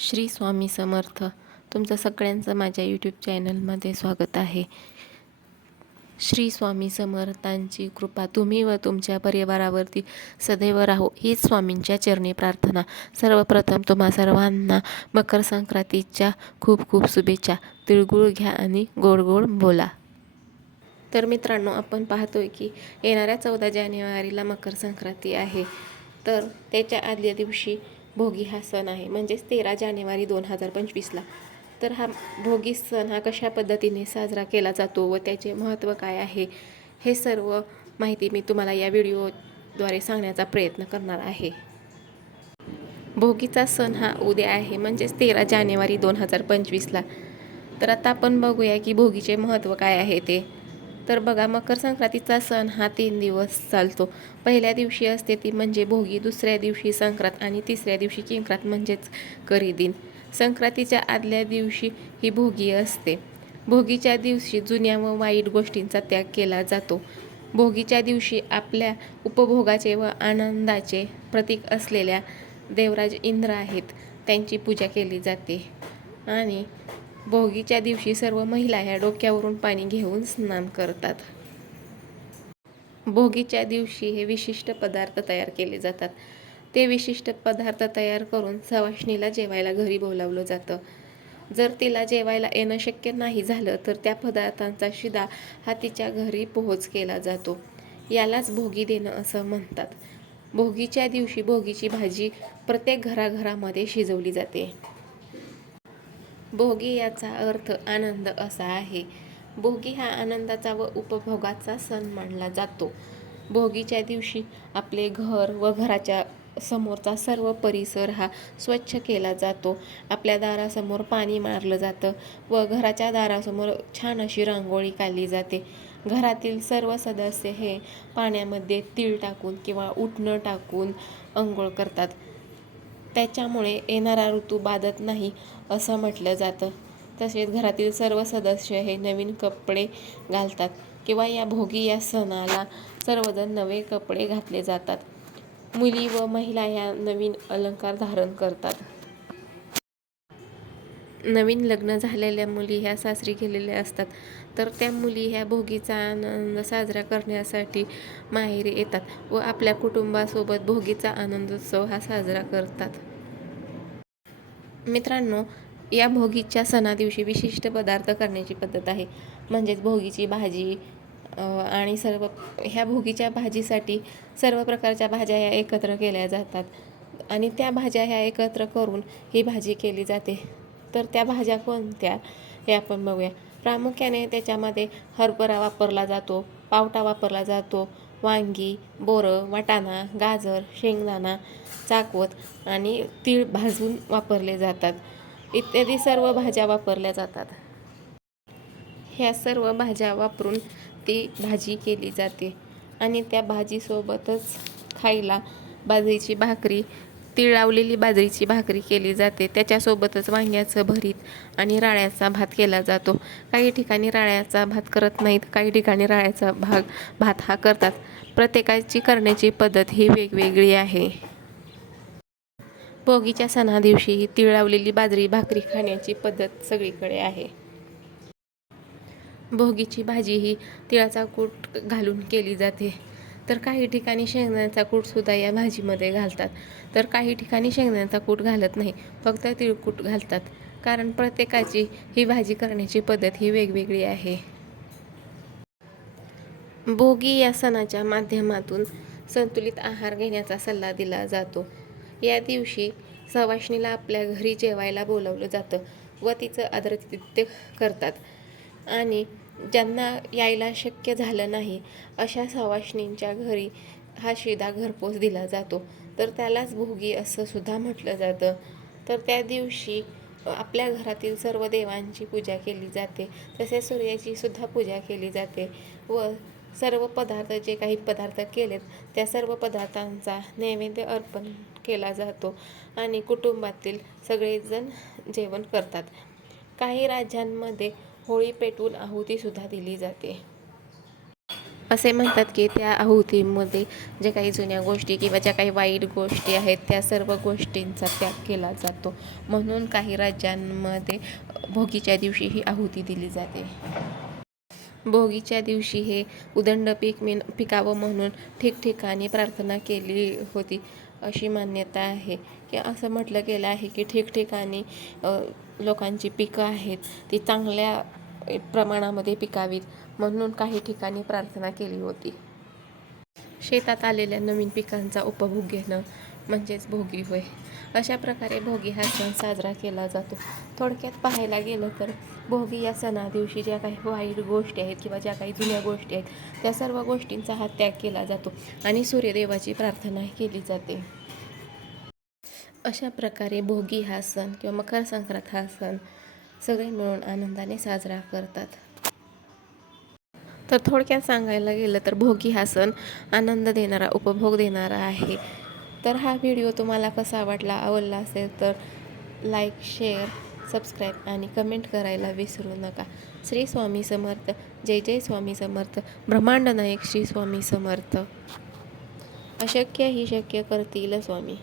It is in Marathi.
श्री स्वामी समर्थ. तुमचं सगळ्यांचं माझ्या यूट्यूब चॅनलमध्ये स्वागत आहे. श्री स्वामी समर्थांची कृपा तुम्ही व तुमच्या परिवारावरती सदैव राहो हीच स्वामींच्या चरणी प्रार्थना. सर्वप्रथम तुम्हा सर्वांना मकर संक्रांतीच्या खूप खूप शुभेच्छा. तिळगुळ घ्या आणि गोड गोड बोला. तर मित्रांनो आपण पाहतोय की येणाऱ्या चौदा जानेवारीला मकर संक्रांती आहे. तर त्याच्या आदल्या दिवशी भोगी हा सण आहे. म्हणजेच तेरा जानेवारी दोन हजार पंचवीसला. तर हा भोगी सण हा कशा पद्धतीने साजरा केला जातो व त्याचे महत्त्व काय आहे हे सर्व माहिती मी तुम्हाला या व्हिडिओद्वारे सांगण्याचा प्रयत्न करणार आहे. भोगीचा सण हा उद्या आहे म्हणजेच तेरा जानेवारी दोन हजार पंचवीसला. तर आता आपण बघूया की भोगीचे महत्त्व काय आहे ते. तर बघा मकर संक्रांतीचा सण हा तीन दिवस चालतो. पहिल्या दिवशी असते ती म्हणजे भोगी दुसऱ्या दिवशी संक्रांत आणि तिसऱ्या दिवशी किंक्रांत म्हणजेच करी दिन. संक्रांतीच्या आदल्या दिवशी ही भोगी असते. भोगीच्या दिवशी जुन्या व वाईट गोष्टींचा त्याग केला जातो. भोगीच्या दिवशी आपल्या उपभोगाचे व आनंदाचे प्रतीक असलेल्या देवराज इंद्र आहेत. त्यांची पूजा केली जाते. आणि भोगीच्या दिवशी सर्व महिला ह्या डोक्यावरून पाणी घेऊन स्नान करतात. भोगीच्या दिवशी हे विशिष्ट पदार्थ तयार केले जातात. ते विशिष्ट पदार्थ तयार करून सवाष्णीला जेवायला घरी बोलावलं जातं. जर तिला जेवायला येणं शक्य नाही झालं तर त्या पदार्थांचा शिदा हा तिच्या घरी पोहोच केला जातो. यालाच भोगी देणं असं म्हणतात. भोगीच्या दिवशी भोगीची भाजी प्रत्येक घराघरामध्ये शिजवली जाते. भोगी याचा अर्थ आनंद असा आहे. भोगी हा आनंदाचा व उपभोगाचा सण मानला जातो. भोगीच्या दिवशी आपले घर व घराच्या समोरचा सर्व परिसर हा स्वच्छ केला जातो. आपल्या दारासमोर पाणी मारलं जातं व घराच्या दारासमोर छान अशी रांगोळी काढली जाते. घरातील सर्व सदस्य हे पाण्यामध्ये तीळ टाकून किंवा उठणं टाकून अंघोळ करतात. त्याच्यामुळे येणारा ऋतू बाधत नाही असं म्हटलं जातं. तसेच घरातील सर्व सदस्य हे नवीन कपडे घालतात किंवा या भोगी या सणाला सर्वजण नवे कपडे घातले जातात. मुली व महिला ह्या नवीन अलंकार धारण करतात. नवीन लग्न झालेल्या मुली ह्या सासरी गेलेल्या असतात. तर त्या मुली ह्या भोगीचा आनंद साजरा करण्यासाठी माहेरी येतात व आपल्या कुटुंबासोबत भोगीचा आनंदोत्सव हा साजरा करतात. मित्रांनो या भोगीच्या सणादिवशी विशिष्ट पदार्थ करण्याची पद्धत आहे. म्हणजेच भोगीची भाजी आणि सर्व ह्या भोगीच्या भाजीसाठी सर्व प्रकारच्या भाज्या ह्या एकत्र केल्या जातात. आणि त्या भाज्या ह्या एकत्र करून ही भाजी केली जाते. तर त्या भाज्या कोणत्या? हे आपण बघूया. प्रामुख्याने त्याच्यामध्ये हरभरा वापरला जातो पावटा वापरला जातो वांगी बोरं वाटाणा गाजर शेंगदाणा चाकवत आणि तीळ भाजून वापरले जातात. इत्यादी सर्व भाज्या वापरल्या जातात. ह्या सर्व भाज्या वापरून ती भाजी केली जाते आणि त्या भाजीसोबतच खायला बाजरीची भाकरी तिळावलेली बाजरीची भाकरी केली जाते. त्याच्यासोबतच वांग्याचं भरीत आणि राळ्याचा भात केला जातो. काही ठिकाणी राळ्याचा भात करत नाहीत काही ठिकाणी राळ्याचा भाग भात हा करतात. प्रत्येकाची करण्याची पद्धत ही वेगवेगळी आहे. भोगीच्या सणा दिवशी ही तिळावलेली बाजरी भाकरी खाण्याची पद्धत सगळीकडे आहे. भोगीची भाजी ही तिळाचा कूट घालून केली जाते. तर काही ठिकाणी शेंगदाण्याचा कूटसुद्धा या भाजीमध्ये घालतात. तर काही ठिकाणी शेंगदाण्याचा कूट घालत नाही फक्त तिळकूट घालतात. कारण प्रत्येकाची ही भाजी करण्याची पद्धत ही वेगवेगळी आहे. भोगी या सणाच्या माध्यमातून संतुलित आहार घेण्याचा सल्ला दिला जातो. या दिवशी सवाष्णीला आपल्या घरी जेवायला बोलवलं जातं व तिचं आदरातिथ्य करतात. आणि ज्यांना यायला शक्य झालं नाही अशा सवाष्णींच्या घरी हा शिदा घरपोच दिला जातो. तर त्यालाच भोगी असं सुद्धा म्हटलं जातं. तर त्या दिवशी आपल्या घरातील सर्व देवांची पूजा केली जाते. तसेच सूर्याची सुद्धा पूजा केली जाते व सर्व पदार्थ जे काही पदार्थ केलेत त्या सर्व पदार्थांचा नैवेद्य अर्पण केला जातो आणि कुटुंबातील सगळेजण जेवण करतात. काही राज्यांमध्ये होळी पेटवून आहुतीसुद्धा दिली जाते. असे म्हणतात की त्या आहुतीमध्ये जे काही जुन्या गोष्टी किंवा ज्या काही वाईट गोष्टी आहेत त्या सर्व गोष्टींचा त्याग केला जातो. म्हणून काही राज्यांमध्ये भोगीच्या दिवशी ही आहुती दिली जाते. भोगीच्या दिवशी हे उदंड पीक मिन पिकावं म्हणून ठिकठिकाणी प्रार्थना केली होती. अशी मान्यता आहे की असं म्हटलं गेलं आहे की ठिकठिकाणी लोकांची पिकं आहेत ती चांगल्या प्रमाणामध्ये पिकावीत म्हणून काही ठिकाणी प्रार्थना केली होती. शेतात आलेल्या नवीन पिकांचा उपभोग घेणं म्हणजेच भोगी होय. अशा प्रकारे भोगी हा सण साजरा केला जातो. थोडक्यात पाहायला गेलं तर भोगी या सणादिवशी ज्या काही वाईट गोष्टी आहेत किंवा ज्या काही जुन्या गोष्टी आहेत त्या सर्व गोष्टींचा हा त्याग केला जातो आणि सूर्यदेवाची प्रार्थनाही केली जाते. अशा प्रकारे भोगी हा सण किंवा मकर संक्रांत हा सण सगळे मिळून आनंदाने साजरा करतात. तर थोडक्यात सांगायला गेलं तर भोगी हा सण आनंद देणारा उपभोग देणारा आहे. तर हा व्हिडिओ तुम्हाला कसा वाटला आवडला असेल तर लाईक शेअर सबस्क्राईब आणि कमेंट करायला विसरू नका. श्री स्वामी समर्थ. जय जय स्वामी समर्थ. ब्रह्मांड नायक श्री स्वामी समर्थ. अशक्य ही शक्य करतील स्वामी.